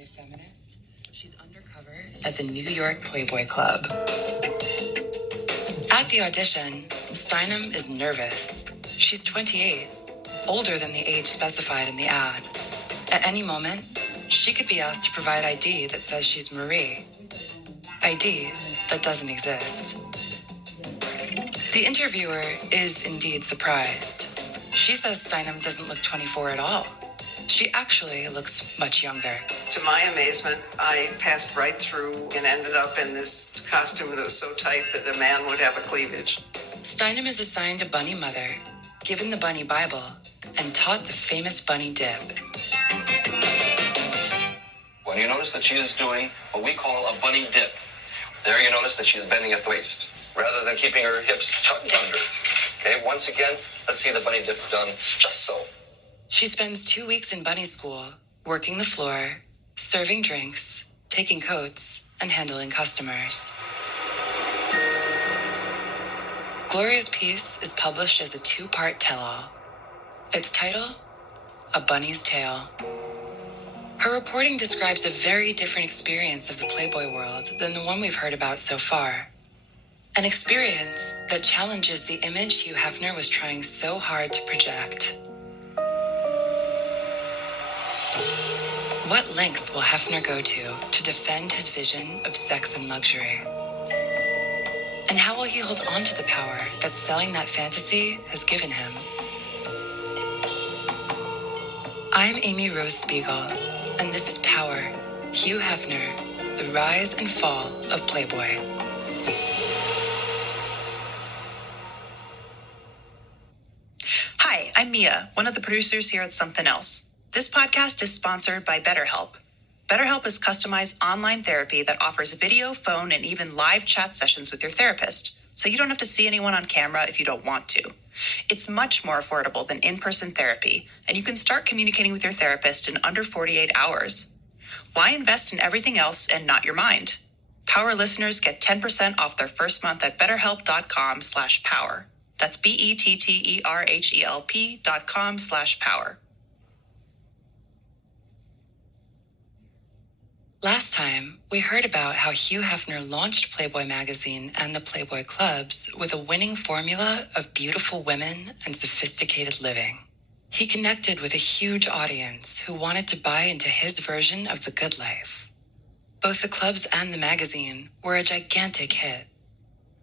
a feminist, she's undercover at the New York Playboy Club. At the audition, Steinem is nervous. She's 28, older than the age specified in the ad. At any moment, she could be asked to provide ID that says she's Marie. ID that doesn't exist. The interviewer is indeed surprised. She says Steinem doesn't look 24 at all. She actually looks much younger. To my amazement, I passed right through and ended up in this costume that was so tight that a man would have a cleavage. Steinem is assigned a bunny mother, given the bunny Bible, and taught the famous bunny dip. When you notice that she is doing what we call a bunny dip, there you notice that she is bending at the waist, rather than keeping her hips tucked under. Okay, once again, let's see the bunny dip done just so. She spends 2 weeks in bunny school, working the floor, serving drinks, taking coats, and handling customers. Gloria's piece is published as a 2-part tell-all. Its title, A Bunny's Tale. Her reporting describes a very different experience of the Playboy world than the one we've heard about so far. An experience that challenges the image Hugh Hefner was trying so hard to project. What lengths will Hefner go to defend his vision of sex and luxury? And how will he hold on to the power that selling that fantasy has given him? I'm Amy Rose Spiegel, and this is Power, Hugh Hefner, The Rise and Fall of Playboy. Hi, I'm Mia, one of the producers here at Something Else. This podcast is sponsored by BetterHelp. BetterHelp is customized online therapy that offers video, phone, and even live chat sessions with your therapist, so you don't have to see anyone on camera if you don't want to. It's much more affordable than in-person therapy, and you can start communicating with your therapist in under 48 hours. Why invest in everything else and not your mind? Power listeners get 10% off their first month at betterhelp.com/power. That's BetterHelp.com/power. Last time, we heard about how Hugh Hefner launched Playboy magazine and the Playboy clubs with a winning formula of beautiful women and sophisticated living. He connected with a huge audience who wanted to buy into his version of the good life. Both the clubs and the magazine were a gigantic hit.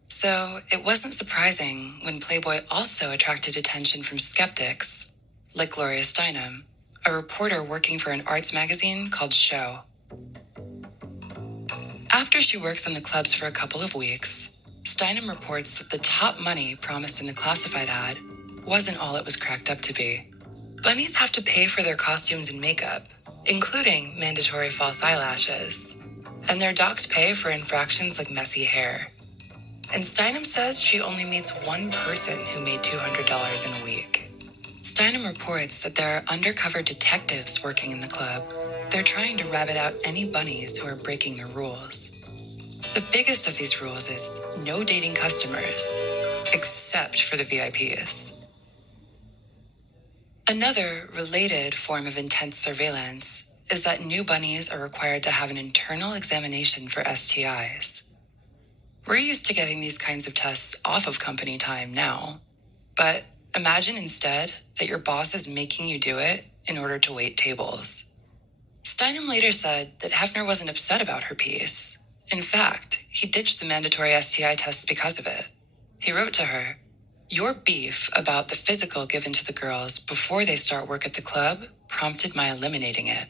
So it wasn't surprising when Playboy also attracted attention from skeptics, like Gloria Steinem, a reporter working for an arts magazine called Show. After she works in the clubs for a couple of weeks, Steinem reports that the top money promised in the classified ad wasn't all it was cracked up to be. Bunnies have to pay for their costumes and makeup, including mandatory false eyelashes, and they're docked pay for infractions like messy hair. And Steinem says she only meets one person who made $200 in a week. Steinem reports that there are undercover detectives working in the club. They're trying to rabbit out any bunnies who are breaking the rules. The biggest of these rules is no dating customers, except for the VIPs. Another related form of intense surveillance is that new bunnies are required to have an internal examination for STIs. We're used to getting these kinds of tests off of company time now, but imagine instead that your boss is making you do it in order to wait tables. Steinem later said that Hefner wasn't upset about her piece. In fact, he ditched the mandatory STI tests because of it. He wrote to her, "Your beef about the physical given to the girls before they start work at the club prompted my eliminating it."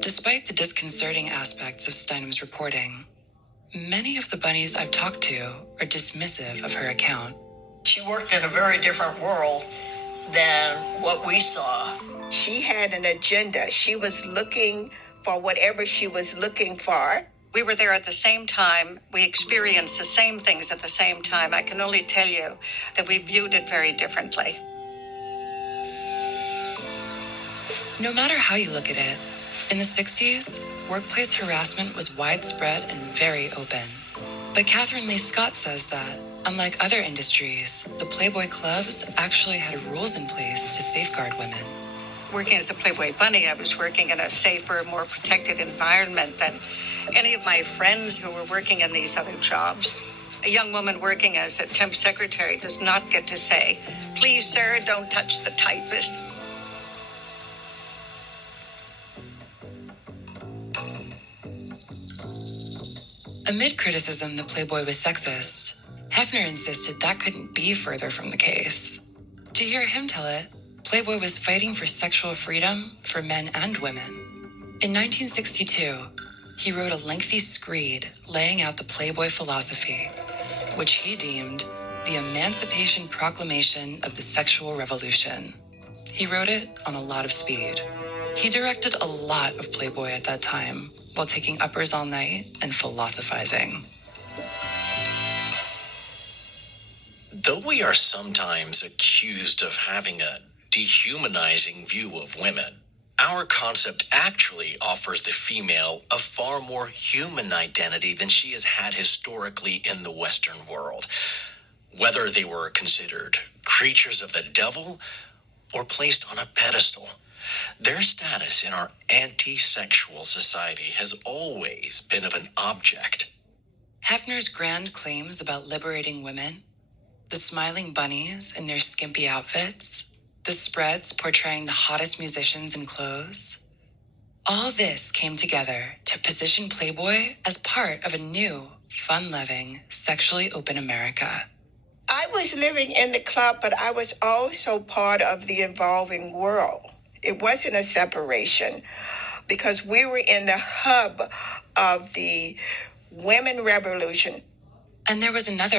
Despite the disconcerting aspects of Steinem's reporting, many of the bunnies I've talked to are dismissive of her account. She worked in a very different world than what we saw. She had an agenda. She was looking for whatever she was looking for. We were there at the same time. We experienced the same things at the same time. I can only tell you that we viewed it very differently. No matter how you look at it, in the 60s, workplace harassment was widespread and very open. But Catherine Lee Scott says that, unlike other industries, the Playboy clubs actually had rules in place to safeguard women. working as a Playboy bunny, I was working in a safer, more protected environment than any of my friends who were working in these other jobs. A young woman working as a temp secretary does not get to say, "Please, sir, don't touch the typist." Amid criticism that Playboy was sexist, Hefner insisted that couldn't be further from the case. To hear him tell it, Playboy was fighting for sexual freedom for men and women. In 1962, he wrote a lengthy screed laying out the Playboy philosophy, which he deemed the Emancipation Proclamation of the Sexual Revolution. He wrote it on a lot of speed. He directed a lot of Playboy at that time, while taking uppers all night and philosophizing. Though we are sometimes accused of having a dehumanizing view of women, our concept actually offers the female a far more human identity than she has had historically in the Western world. Whether they were considered creatures of the devil or placed on a pedestal, their status in our anti-sexual society has always been of an object. Hefner's grand claims about liberating women, the smiling bunnies in their skimpy outfits, the spreads portraying the hottest musicians in clothes, all this came together to position Playboy as part of a new, fun-loving, sexually open America. I was living in the club, but I was also part of the evolving world. It wasn't a separation because we were in the hub of the women revolution. And there was another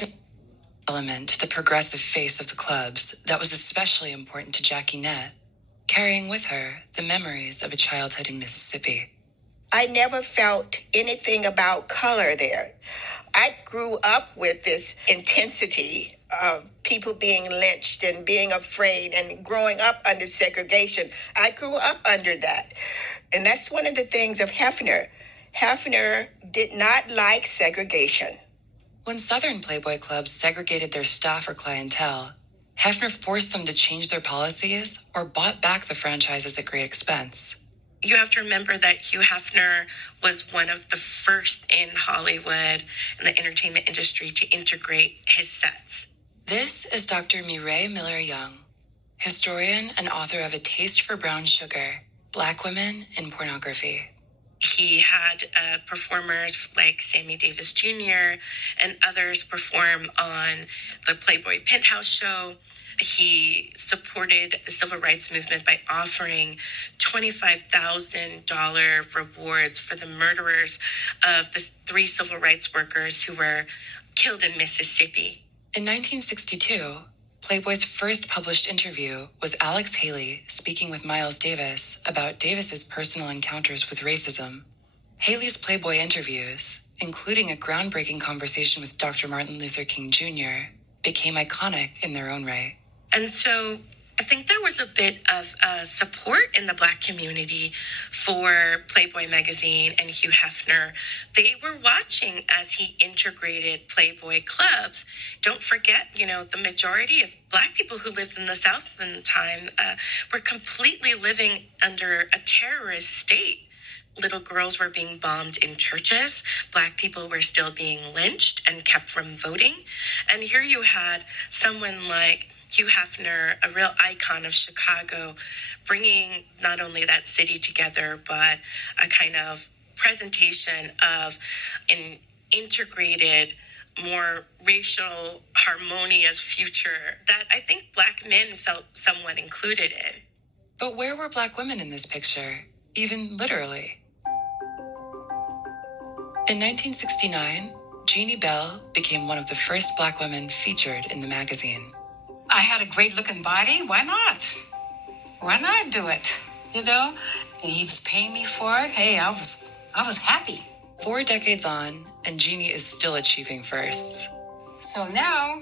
element to the progressive face of the clubs that was especially important to Jackie Nett, carrying with her the memories of a childhood in Mississippi. I never felt anything about color there. I grew up with this intensity of people being lynched and being afraid and growing up under segregation. I grew up under that. And that's one of the things of Hefner. Hefner did not like segregation. When Southern Playboy clubs segregated their staff or clientele, Hefner forced them to change their policies or bought back the franchises at great expense. You have to remember that Hugh Hefner was one of the first in Hollywood and the entertainment industry to integrate his sets. This is Dr. Mireille Miller-Young, historian and author of A Taste for Brown Sugar, Black Women in Pornography. He had performers like Sammy Davis Jr. and others perform on the Playboy Penthouse show. He supported the civil rights movement by offering $25,000 rewards for the murderers of the 3 civil rights workers who were killed in Mississippi. In 1962, Playboy's first published interview was Alex Haley speaking with Miles Davis about Davis's personal encounters with racism. Haley's Playboy interviews, including a groundbreaking conversation with Dr. Martin Luther King Jr., became iconic in their own right. And so I think there was a bit of support in the Black community for Playboy magazine and Hugh Hefner. They were watching as he integrated Playboy clubs. Don't forget, the majority of Black people who lived in the South at the time were completely living under a terrorist state. Little girls were being bombed in churches. Black people were still being lynched and kept from voting. And here you had someone like Hugh Hefner, a real icon of Chicago, bringing not only that city together, but a kind of presentation of an integrated, more racial, harmonious future that I think Black men felt somewhat included in. But where were Black women in this picture, even literally? In 1969, Jeannie Bell became one of the first Black women featured in the magazine. I had a great looking body. Why not? Why not do it? And he was paying me for it. Hey, I was happy. 4 decades on, and Jeannie is still achieving firsts. So now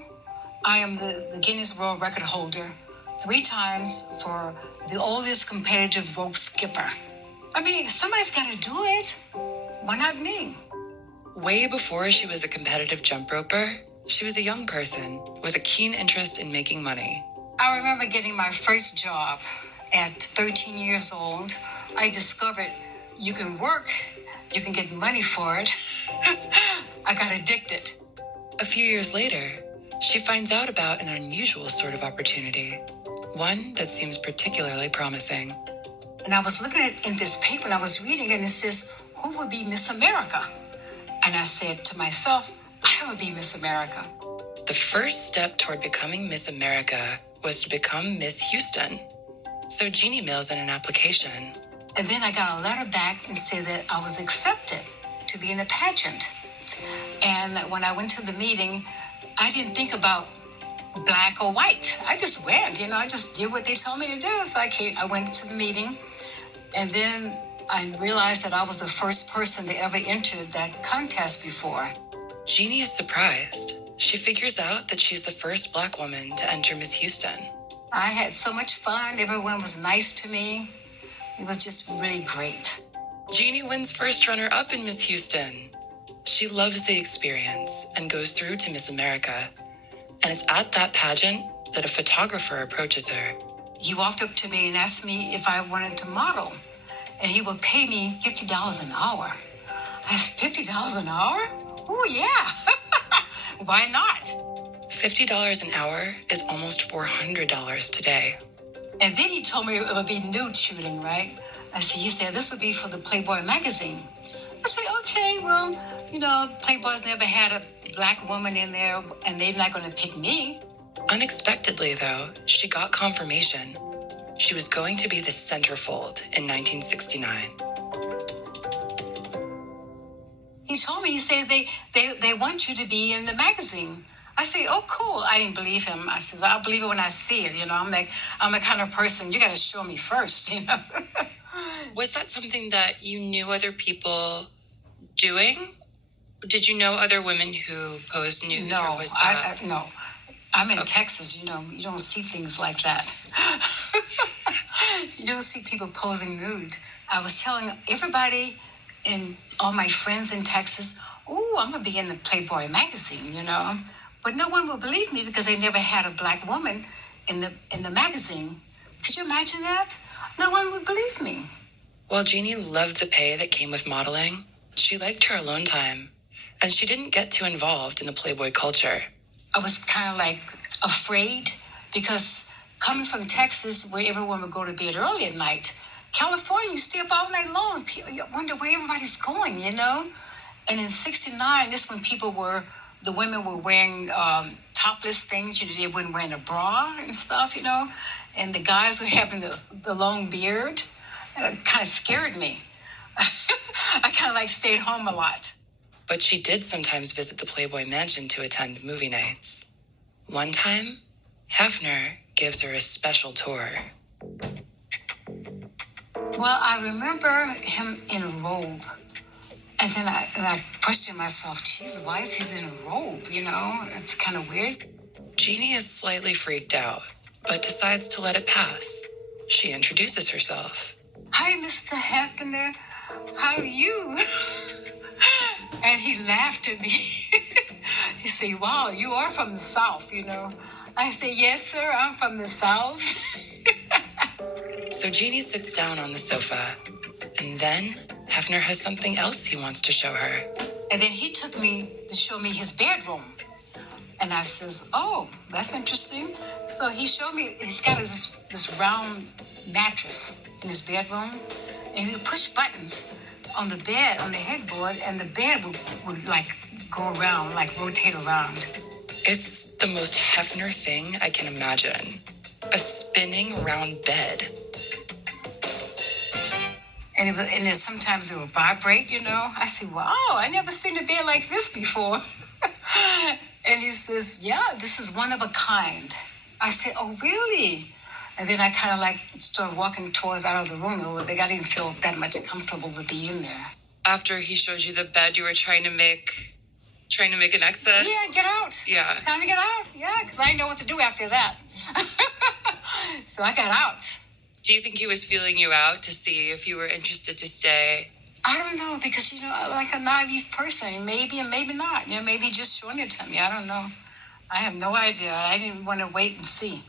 I am the Guinness World Record holder 3 times for the oldest competitive rope skipper. I mean, somebody's got to do it. Why not me? Way before she was a competitive jump roper, she was a young person with a keen interest in making money. I remember getting my first job at 13 years old, I discovered you can work, you can get money for it. I got addicted. A few years later, she finds out about an unusual sort of opportunity, one that seems particularly promising. And I was looking at in this paper and I was reading and it says, who would be Miss America? And I said to myself, I would be Miss America. The first step toward becoming Miss America was to become Miss Houston. So Jeannie mails in an application. And then I got a letter back and said that I was accepted to be in the pageant. And when I went to the meeting, I didn't think about black or white. I just went, I just did what they told me to do. So I went to the meeting, and then I realized that I was the first person to ever enter that contest before. Jeannie is surprised. She figures out that she's the first Black woman to enter Miss Houston. I had so much fun. Everyone was nice to me. It was just really great. Jeannie wins first runner-up in Miss Houston. She loves the experience and goes through to Miss America. And it's at that pageant that a photographer approaches her. He walked up to me and asked me if I wanted to model. And he would pay me $50 an hour. I said, $50 an hour? Oh, yeah. Why not? $50 an hour is almost $400 today. And then he told me it would be nude shooting, right? He said, this would be for the Playboy magazine. I said, okay, well, Playboy's never had a Black woman in there, and they're not going to pick me. Unexpectedly, though, she got confirmation. She was going to be the centerfold in 1969. He told me, he said, they want you to be in the magazine. I said, oh, cool. I didn't believe him. I said, I'll believe it when I see it. I'm the kind of person, you got to show me first, Was that something that you knew other people doing? Did you know other women who posed nude? No, or was that... no. I'm in Texas, you don't see things like that. You don't see people posing nude. I was telling everybody and all my friends in Texas, I'm going to be in the Playboy magazine, But no one would believe me because they never had a Black woman in the magazine. Could you imagine that? No one would believe me. While Jeannie loved the pay that came with modeling, she liked her alone time, and she didn't get too involved in the Playboy culture. I was kind of like afraid because coming from Texas, where everyone would go to bed early at night, California, you stay up all night long. You wonder where everybody's going, And in 69, this when the women were wearing topless things. They weren't wearing a bra and stuff, And the guys were having the long beard. It kind of scared me. I kind of stayed home a lot. But she did sometimes visit the Playboy mansion to attend movie nights. One time, Hefner gives her a special tour. Well, I remember him in a robe. And then I questioned myself, geez, why is he in a robe, It's kind of weird. Jeannie is slightly freaked out, but decides to let it pass. She introduces herself. Hi, Mr. Hefner. How are you? And he laughed at me. He said, wow, you are from the South, I said, yes, sir, I'm from the South. So Jeannie sits down on the sofa, and then Hefner has something else he wants to show her. And then he took me to show me his bedroom. And I says, oh, that's interesting. So he showed me, he's got this round mattress in his bedroom, and he would push buttons on the bed, on the headboard, and the bed would go around, rotate around. It's the most Hefner thing I can imagine. A spinning round bed. And sometimes it would vibrate, I said, wow, I never seen a bed like this before. And he says, yeah, this is one of a kind. I said, oh, really? And then I kind of started walking out of the room a little bit. I didn't feel that much comfortable to be in there. After he showed you the bed you were trying to make an exit? Yeah, get out. Yeah. Time to get out. Yeah, because I didn't know what to do after that. So I got out. Do you think he was feeling you out to see if you were interested to stay? I don't know, because, like a naive person, maybe and maybe not. Maybe just showing it to me. I don't know. I have no idea. I didn't want to wait and see.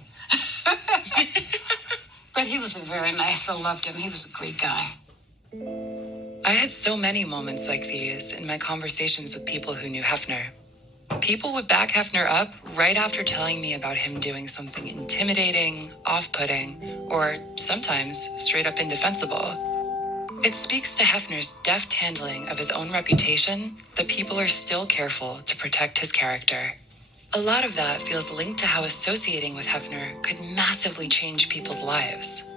But he was very nice. I loved him. He was a great guy. I had so many moments like these in my conversations with people who knew Hefner. People would back Hefner up right after telling me about him doing something intimidating, off-putting, or sometimes straight up indefensible. It speaks to Hefner's deft handling of his own reputation that people are still careful to protect his character. A lot of that feels linked to how associating with Hefner could massively change people's lives.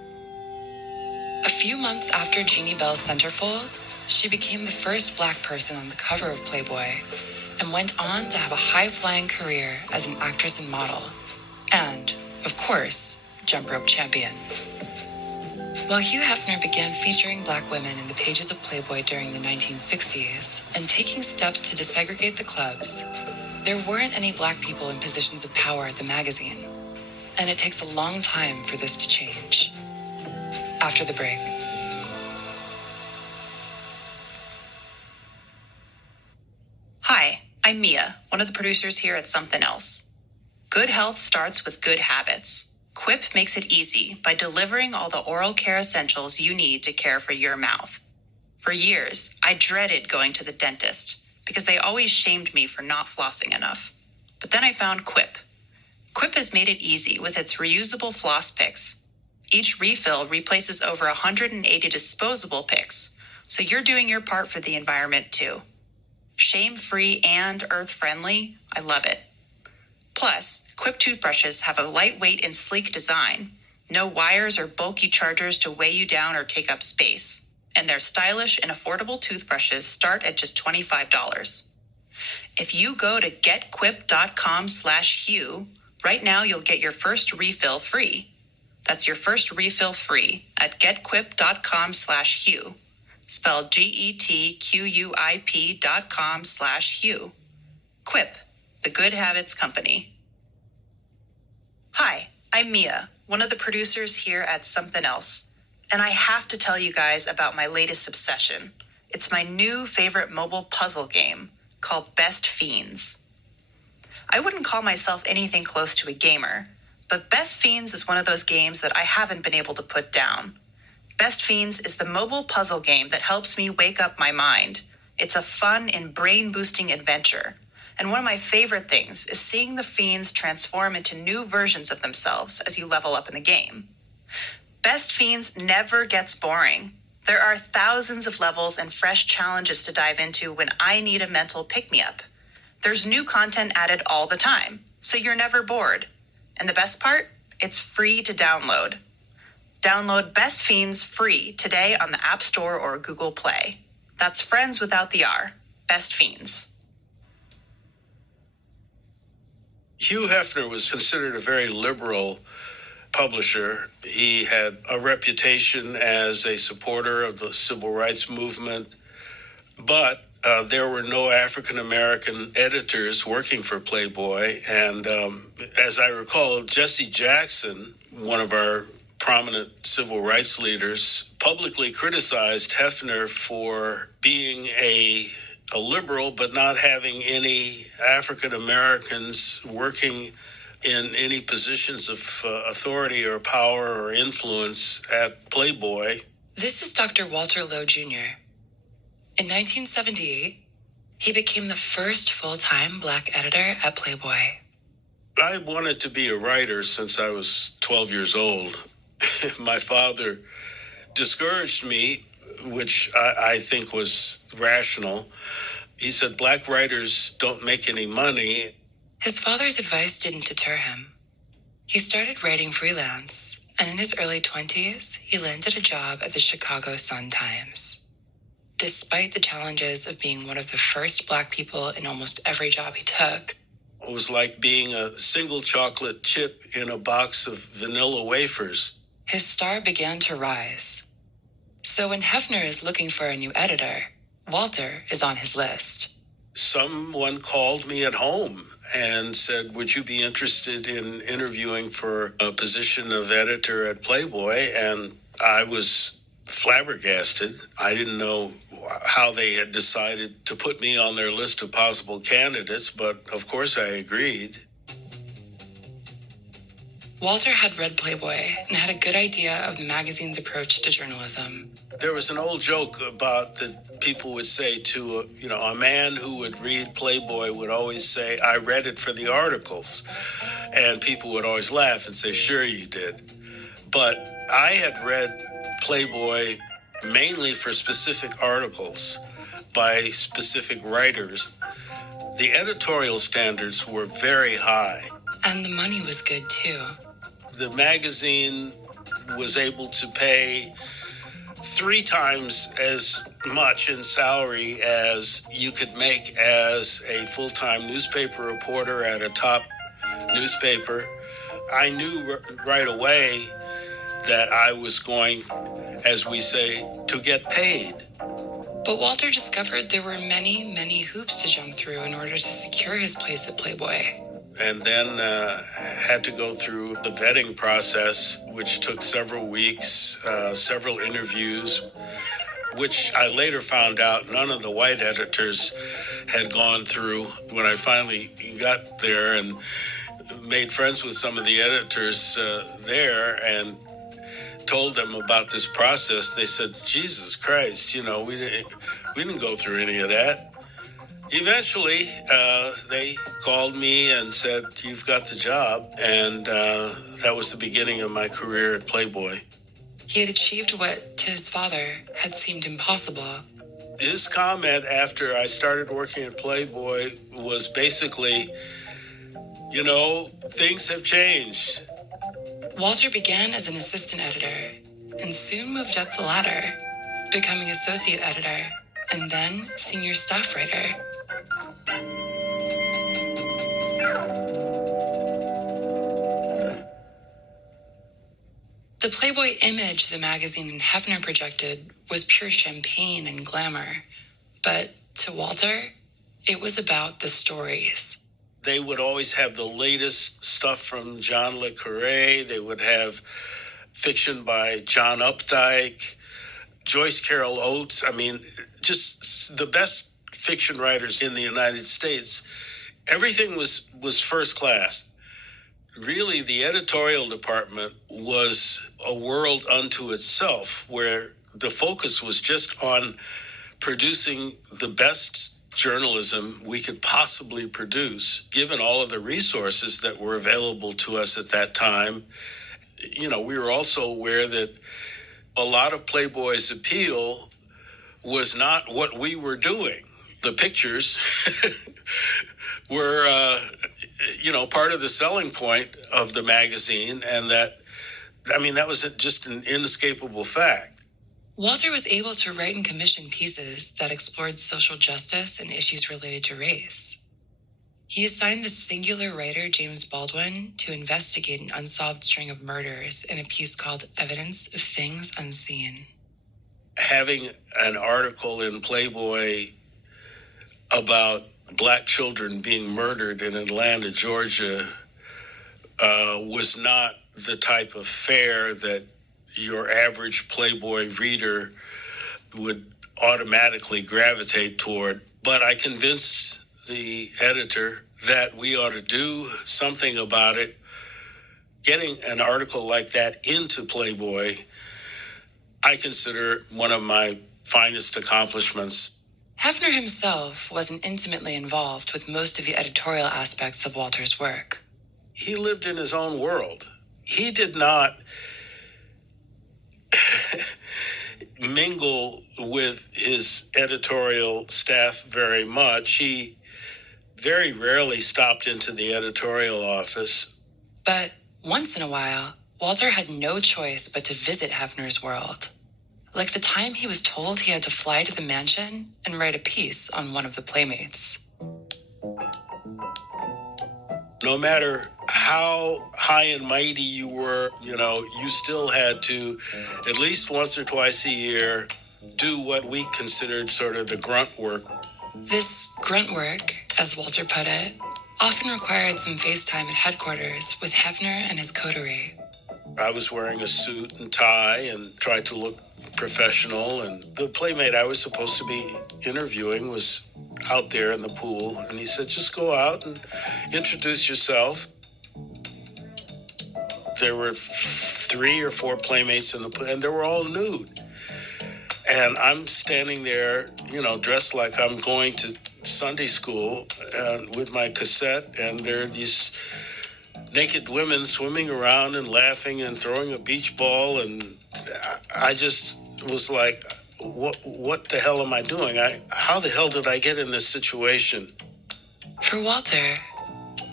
A few months after Jeannie Bell's centerfold, she became the first Black person on the cover of Playboy and went on to have a high-flying career as an actress and model. And, of course, jump rope champion. While Hugh Hefner began featuring Black women in the pages of Playboy during the 1960s and taking steps to desegregate the clubs, there weren't any Black people in positions of power at the magazine. And it takes a long time for this to change. After the break. Hi, I'm Mia, one of the producers here at Something Else. Good health starts with good habits. Quip makes it easy by delivering all the oral care essentials you need to care for your mouth. For years, I dreaded going to the dentist because they always shamed me for not flossing enough. But then I found Quip. Quip has made it easy with its reusable floss picks. Each refill replaces over 180 disposable picks, so you're doing your part for the environment too. Shame-free and earth-friendly, I love it. Plus, Quip toothbrushes have a lightweight and sleek design, no wires or bulky chargers to weigh you down or take up space, and their stylish and affordable toothbrushes start at just $25. If you go to getquip.com/Hugh, right now you'll get your first refill free. That's your first refill free at getquip.com/Hugh. Spelled GETQUIP.com/Hugh. Quip, the Good Habits Company. Hi, I'm Mia, one of the producers here at Something Else. And I have to tell you guys about my latest obsession. It's my new favorite mobile puzzle game called Best Fiends. I wouldn't call myself anything close to a gamer, but Best Fiends is one of those games that I haven't been able to put down. Best Fiends is the mobile puzzle game that helps me wake up my mind. It's a fun and brain-boosting adventure. And one of my favorite things is seeing the fiends transform into new versions of themselves as you level up in the game. Best Fiends never gets boring. There are thousands of levels and fresh challenges to dive into when I need a mental pick-me-up. There's new content added all the time, so you're never bored. And the best part? It's free to download. Download Best Fiends free today on the App Store or Google Play. That's friends without the R. Best Fiends. Hugh Hefner was considered a very liberal publisher. He had a reputation as a supporter of the civil rights movement, but there were no African-American editors working for Playboy. And as I recall, Jesse Jackson, one of our prominent civil rights leaders, publicly criticized Hefner for being a liberal, but not having any African Americans working in any positions of authority or power or influence at Playboy. This is Dr. Walter Lowe Jr. In 1978, he became the first full-time Black editor at Playboy. I wanted to be a writer since I was 12 years old. My father discouraged me, which I think was rational. He said, Black writers don't make any money. His father's advice didn't deter him. He started writing freelance, and in his early 20s, he landed a job at the Chicago Sun-Times. Despite the challenges of being one of the first Black people in almost every job he took, it was like being a single chocolate chip in a box of vanilla wafers. His star began to rise. So when Hefner is looking for a new editor, Walter is on his list. Someone called me at home and said, would you be interested in interviewing for a position of editor at Playboy? And I was flabbergasted. I didn't know how they had decided to put me on their list of possible candidates, but of course I agreed. Walter had read Playboy and had a good idea of the magazine's approach to journalism. There was an old joke about that people would say to, a man who would read Playboy would always say, I read it for the articles. And people would always laugh and say, sure you did. But I had read Playboy mainly for specific articles by specific writers. The editorial standards were very high. And the money was good, too. The magazine was able to pay 3 times as much in salary as you could make as a full-time newspaper reporter at a top newspaper. I knew right away that I was going, as we say, to get paid. But Walter discovered there were many, many hoops to jump through in order to secure his place at Playboy. And then had to go through the vetting process, which took several weeks, several interviews, which I later found out none of the white editors had gone through. When I finally got there and made friends with some of the editors there and told them about this process, they said, Jesus Christ, we didn't go through any of that. Eventually, they called me and said, you've got the job. And that was the beginning of my career at Playboy. He had achieved what, to his father, had seemed impossible. His comment after I started working at Playboy was basically, things have changed. Walter began as an assistant editor and soon moved up the ladder, becoming associate editor and then senior staff writer. The Playboy image the magazine and Hefner projected was pure champagne and glamour. But to Walter, it was about the stories. They would always have the latest stuff from John le Carré. They would have fiction by John Updike, Joyce Carol Oates. Just the best fiction writers in the United States. Everything was first class. Really, the editorial department was a world unto itself, where the focus was just on producing the best journalism we could possibly produce, given all of the resources that were available to us at that time. We were also aware that a lot of Playboy's appeal was not what we were doing. The pictures were, part of the selling point of the magazine, and that was just an inescapable fact. Walter was able to write and commission pieces that explored social justice and issues related to race. He assigned the singular writer James Baldwin to investigate an unsolved string of murders in a piece called Evidence of Things Unseen. Having an article in Playboy about Black children being murdered in Atlanta, Georgia, was not the type of fare that your average Playboy reader would automatically gravitate toward. But I convinced the editor that we ought to do something about it. Getting an article like that into Playboy, I consider one of my finest accomplishments. Hefner himself wasn't intimately involved with most of the editorial aspects of Walter's work. He lived in his own world. He did not mingle with his editorial staff very much. He very rarely stopped into the editorial office. But once in a while, Walter had no choice but to visit Hefner's world. Like the time he was told he had to fly to the mansion and write a piece on one of the Playmates. No matter how high and mighty you were, you still had to, at least once or twice a year, do what we considered sort of the grunt work. This grunt work, as Walter put it, often required some face time at headquarters with Hefner and his coterie. I was wearing a suit and tie and tried to look professional, and the Playmate I was supposed to be interviewing was out there in the pool, and he said, just go out and introduce yourself. there were 3 or 4 playmates and they were all nude. And I'm standing there, dressed like I'm going to Sunday school with my cassette, and there are these naked women swimming around and laughing and throwing a beach ball, and I just was like, what the hell am I doing? How the hell did I get in this situation? For Walter,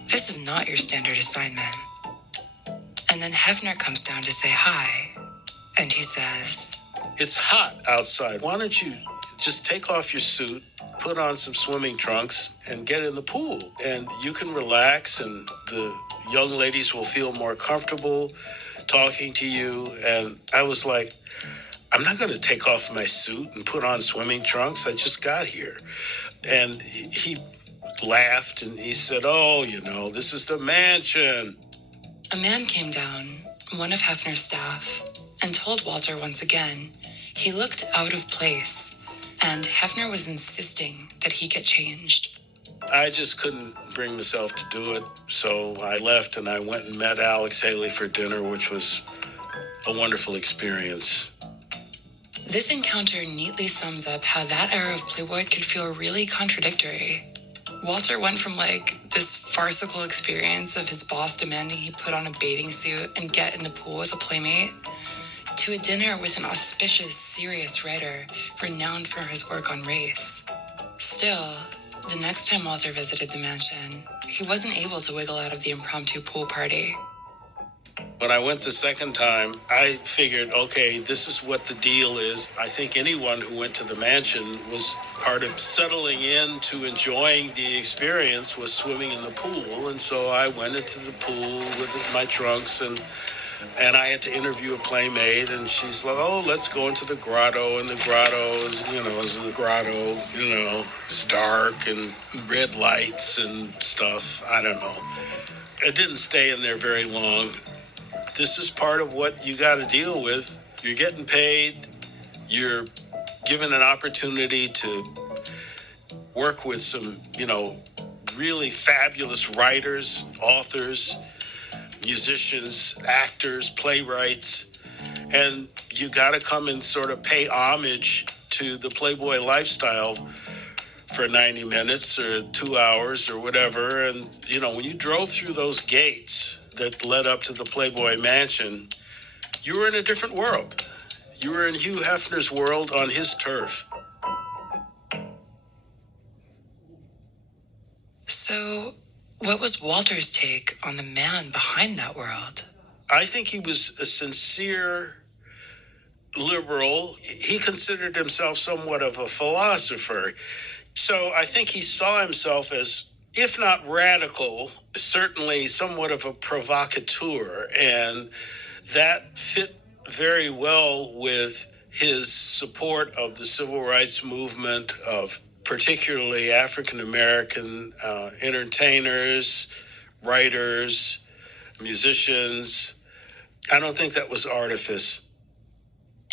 this is not your standard assignment. And then Hefner comes down to say hi, and he says, "It's hot outside. Why don't you just take off your suit, put on some swimming trunks, and get in the pool? And you can relax, and the young ladies will feel more comfortable talking to you." And I was like, I'm not going to take off my suit and put on swimming trunks. I just got here. And he laughed, and he said, "Oh, this is the mansion." A man came down, one of Hefner's staff, and told Walter once again he looked out of place, and Hefner was insisting that he get changed. I just couldn't bring myself to do it, so I left and I went and met Alex Haley for dinner, which was a wonderful experience. This encounter neatly sums up how that era of Playboy could feel really contradictory. Walter went from this farcical experience of his boss demanding he put on a bathing suit and get in the pool with a playmate, to a dinner with an auspicious, serious writer renowned for his work on race. Still, the next time Walter visited the mansion, he wasn't able to wiggle out of the impromptu pool party. When I went the second time, I figured, okay, this is what the deal is. I think anyone who went to the mansion was part of settling into enjoying the experience was swimming in the pool. And so I went into the pool with my trunks, and I had to interview a playmate, and she's like, "Oh, let's go into the grotto." And the grotto is, it's dark and red lights and stuff. I don't know. I didn't stay in there very long. This is part of what you got to deal with. You're getting paid. You're given an opportunity to work with some, really fabulous writers, authors, musicians, actors, playwrights, and you got to come and sort of pay homage to the Playboy lifestyle for 90 minutes or 2 hours or whatever. And, when you drove through those gates that led up to the Playboy mansion, you were in a different world. You were in Hugh Hefner's world on his turf. So, what was Walter's take on the man behind that world? I think he was a sincere liberal. He considered himself somewhat of a philosopher. So I think he saw himself as, if not radical, certainly somewhat of a provocateur. And that fit very well with his support of the civil rights movement, of particularly African-American entertainers, writers, musicians. I don't think that was artifice.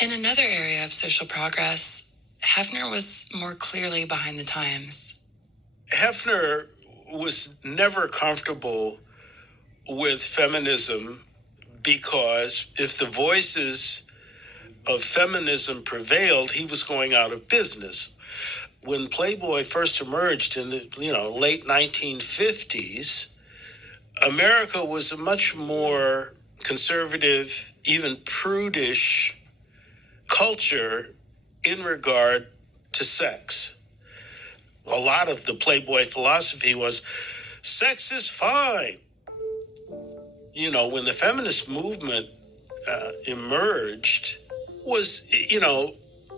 In another area of social progress, Hefner was more clearly behind the times. Hefner was never comfortable with feminism because if the voices of feminism prevailed, he was going out of business. When Playboy first emerged in the late 1950s, America was a much more conservative, even prudish culture in regard to sex. A lot of the Playboy philosophy was, sex is fine. When the feminist movement emerged, was,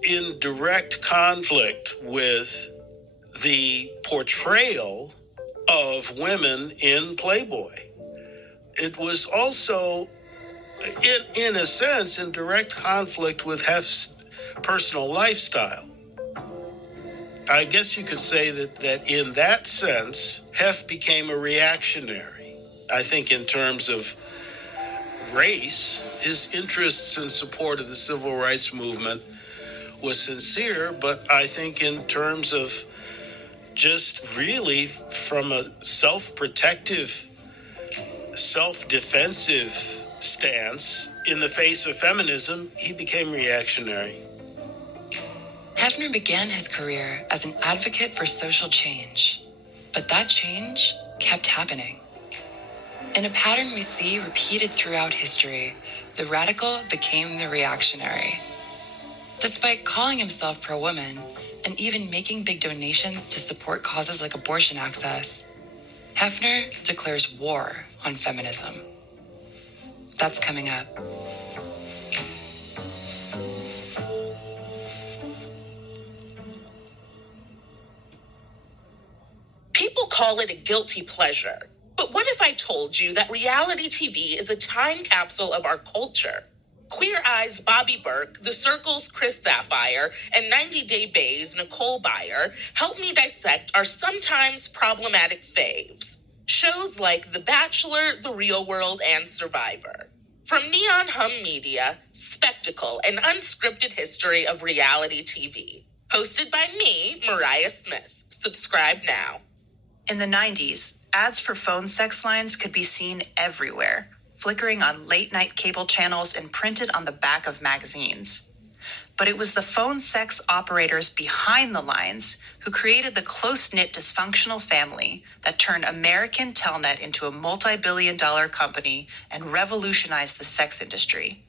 in direct conflict with the portrayal of women in Playboy. It was also, in a sense, in direct conflict with Hef's personal lifestyle. I guess you could say that in that sense, Hef became a reactionary. I think in terms of race, his interests and support of the civil rights movement was sincere, but I think in terms of just really from a self-protective, self-defensive stance. In the face of feminism, he became reactionary. Hefner began his career as an advocate for social change, but that change kept happening. In a pattern we see repeated throughout history, the radical became the reactionary. Despite calling himself pro-woman and even making big donations to support causes like abortion access, Hefner declares war on feminism. That's coming up. People call it a guilty pleasure. But what if I told you that reality TV is a time capsule of our culture? Queer Eye's Bobby Burke, The Circle's Chris Sapphire, and 90 Day Bay's Nicole Byer help me dissect our sometimes problematic faves. Shows like The Bachelor, The Real World, and Survivor. From Neon Hum Media, spectacle and unscripted history of reality TV. Hosted by me, Mariah Smith. Subscribe now. In the 90s, ads for phone sex lines could be seen everywhere, flickering on late-night cable channels and printed on the back of magazines. But it was the phone sex operators behind the lines who created the close-knit dysfunctional family that turned American Telnet into a multi-billion-dollar company and revolutionized the sex industry.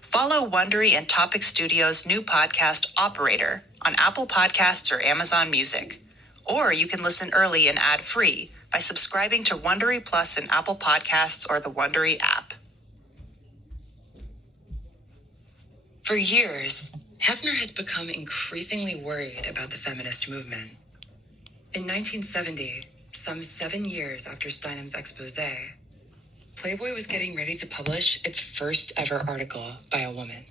Follow Wondery and Topic Studios' new podcast, Operator, on Apple Podcasts or Amazon Music. Or you can listen early and ad-free by subscribing to Wondery Plus in Apple Podcasts or the Wondery app. For years, Hefner has become increasingly worried about the feminist movement. In 1970, some 7 years after Steinem's expose, Playboy was getting ready to publish its first ever article by a woman.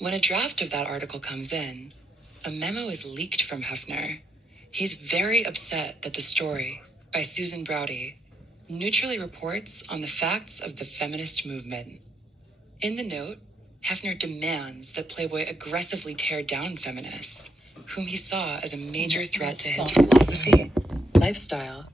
When a draft of that article comes in, a memo is leaked from Hefner. He's very upset that the story, by Susan Browdy, neutrally reports on the facts of the feminist movement. In the note, Hefner demands that Playboy aggressively tear down feminists, whom he saw as a major threat to his philosophy, lifestyle,